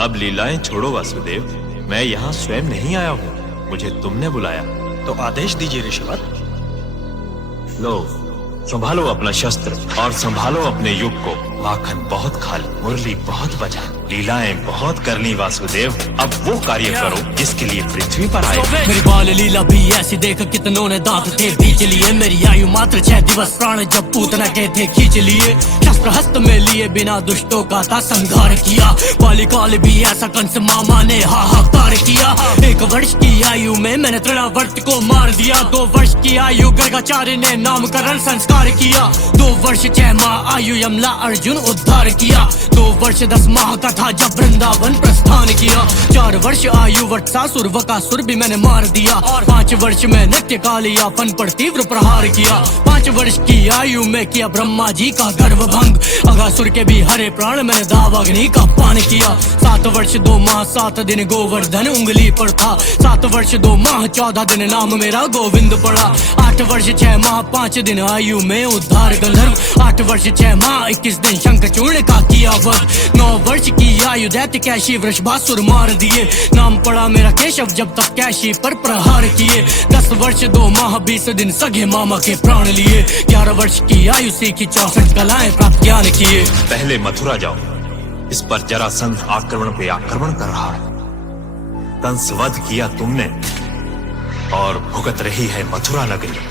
अब लीलाएं छोड़ो वासुदेव, मैं यहाँ स्वयं नहीं आया हूँ, मुझे तुमने बुलाया। तो आदेश दीजिए ऋषिवत। लो, संभालो अपना शस्त्र और संभालो अपने युग को। माखन बहुत खा ली, मुरली बहुत बजा, लीलाएं बहुत कर ली वासुदेव। अब वो कार्य करो जिसके लिए पृथ्वी पर आए। मेरी बाल लीला भी ऐसी देख कितनों ने दांत थे बीच लिए। मेरी आयु मात्र 6 दिवस, प्राण जब पूतना के थे खींच लिए। शस्त्र हस्त में लिए बिना दुष्टों का था संहार किया। बालिकाल भी ऐसा कंस मामा ने हाहाकार किया। 1 वर्ष की आयु में मैंने तृणावर्त को मार दिया। 2 वर्ष की आयु गर्गाचार्य ने नामकरण संस्कार किया। 2 वर्ष 6 माह आयु यमला अर्जुन उद्धार किया। 2 वर्ष 10 माह का था जब वृंदावन प्रस्थान किया। 4 वर्ष आयु वत्सासुर वकासुर भी मैंने मार दिया। और 5 वर्ष में नित्य कालियापन पर तीव्र प्रहार किया। 5 वर्ष की आयु में किया ब्रह्मा जी का गर्भ भंग। अगासुर के भी हरे प्राण मैंने दावाग्नि का पान किया। 7 वर्ष 2 माह 7 दिन गोवर्धन उंगली पर था। 7 वर्ष 2 माह 14 दिन नाम मेरा गोविंद पड़ा। 8 वर्ष 6 माह 5 दिन आयु में उद्धार गंधर्व। 8 वर्ष 6 माह 21 दिन शंखचूर्ण का किया वध। 9 वर्ष की आयु दैत्य कैशी वृषभासुर मार दिए। नाम पड़ा मेरा केशव जब तक कैशी पर प्रहार किए। 10 वर्ष 2 माह 20 दिन सगे मामा के प्राण लिए। 11 वर्ष की आयु सीखी 64 कलाएं प्राप्त ज्ञान किए। पहले मथुरा जाओ, इस पर जरासंध आक्रमण पे आक्रमण कर रहा है। कंस वध किया तुमने और भुगत रही है मथुरा नगरी।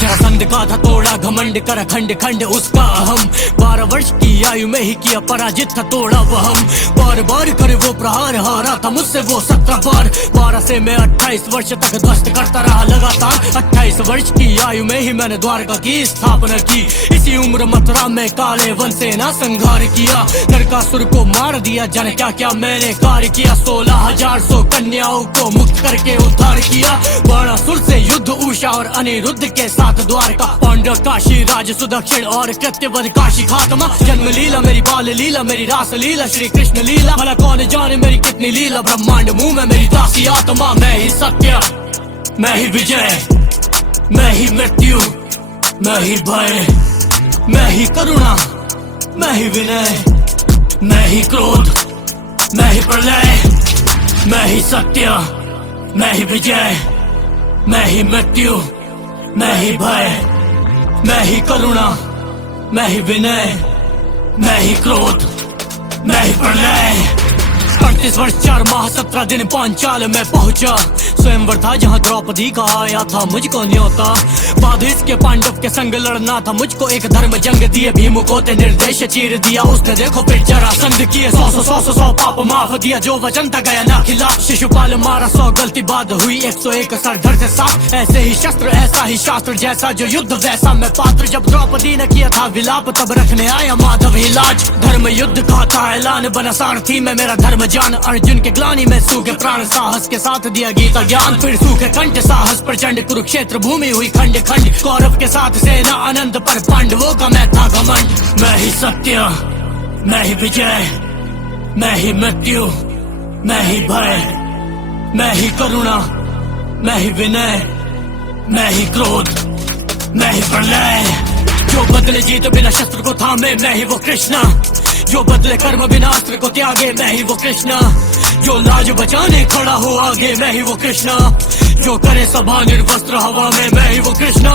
जरासंध का था तोड़ा घमंड कर खंड खंड उसका अहम। 12 वर्ष की आयु में ही किया पराजित था तोड़ा वहम। बार बार करे वो प्रहार, हारा था मुझसे वो 17 बार। 12 से मैं 28 वर्ष तक ध्वस्त करता रहा लगातार। 28 वर्ष की आयु में ही मैंने द्वारका की स्थापना की। इसी उम्र मथुरा में काले वन से ना संहार किया। नरकासुर को मार दिया, जाने क्या क्या मैंने कार्य किया। 16,100 कन्याओं को मुक्त करके उद्धार किया। बाणासुर से युद्ध उषा और अनिरुद्ध के साथ द्वारका। पांडव काशी राज सुदक्षिण और कृत्यवध काशी खात्मा। जन्म लीला मेरी, बाल लीला मेरी, रास लीला श्री कृष्ण लीला। भला कौन जाने मेरी कितनी लीला, ब्रह्मांड मुंह में मेरी दासी आत्मा। मैं ही सत्य, मैं ही विजय, मैं ही मृत्यु, मैं ही भय, मैं ही करुणा, मैं ही विनय, मैं ही क्रोध, मैं ही प्रलय। मैं ही सत्य, मैं ही विजय, मैं ही मृत्यु, मैं ही भय, मैं ही करुणा, मैं ही विनय, मैं ही क्रोध, मैं ही प्रलय। 38 वर्ष 4 माह 17 दिन पांचाल में पहुंचा। स्वयंवर था जहां द्रौपदी का आया था मुझको न्योता। बाद इसके पांडव के संग लड़ना था मुझको एक धर्म जंग दिए। भीम को ते निर्देश चीर दिया उसने, देखो फिर जरासंध किए। 100 पाप माफ दिया, जो वचन था गया ना खिलाफ। शिशुपाल मारा 100 गलती बाद हुई 101 सरधर से साफ। ऐसे ही शस्त्र ऐसा ही शास्त्र, जैसा जो युद्ध वैसा मैं पात्र। जब द्रौपदी ने किया था विलाप तब रखने आया माधव ही लाज। धर्म युद्ध का था ऐलान, बना सारथी में मेरा धर्म जान। अर्जुन के ग्लानी में सूखे प्राण, साहस के साथ दिया गीता ज्ञान। फिर सूखे कंठ साहस प्रचंड, कुरुक्षेत्र भूमि हुई खंड खंड। कौरव के साथ सेना अनंत पर पांडवों का मैं था घमंड। मैं ही सत्य, मैं ही विजय, मैं ही मृत्यु, मैं ही भय, मैं ही करुणा, मैं ही विनय, मैं ही क्रोध, मैं ही प्रलय। जो बदले जीत बिना शस्त्र को थामे, मैं ही वो कृष्णा। जो बदले कर्म बिना अस्त्र को त्यागे, मैं ही वो कृष्णा। जो लाज बचाने खड़ा हो आगे, मैं ही वो कृष्णा। जो करे सभा निर्वस्त्र हवा में, मैं ही वो कृष्णा।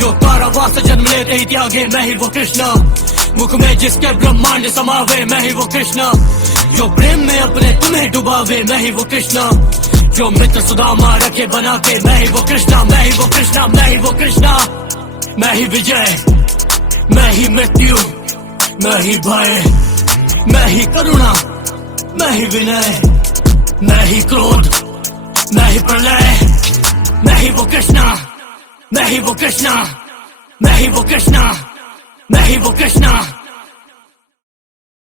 जो कारावास जन्म लेते ही त्यागे, मैं ही वो कृष्णा। मुख में जिसके ब्रह्मांड समावे, मैं ही वो कृष्णा। जो प्रेम में अपने तुम्हें डुबावे, मैं ही वो कृष्णा। जो मित्र सुदामा रखे बना के, मैं ही वो कृष्णा, मैं ही वो कृष्णा, मैं ही वो कृष्णा। मैं ही विजय, मैं ही मृत्यु, मैं ही भय, मैं ही करुणा, मैं ही विनय, मैं ही क्रोध, मैं ही प्रलय। मैं ही वो कृष्णा, मैं ही वो कृष्णा, मैं ही वो कृष्णा, मैं ही वो कृष्णा।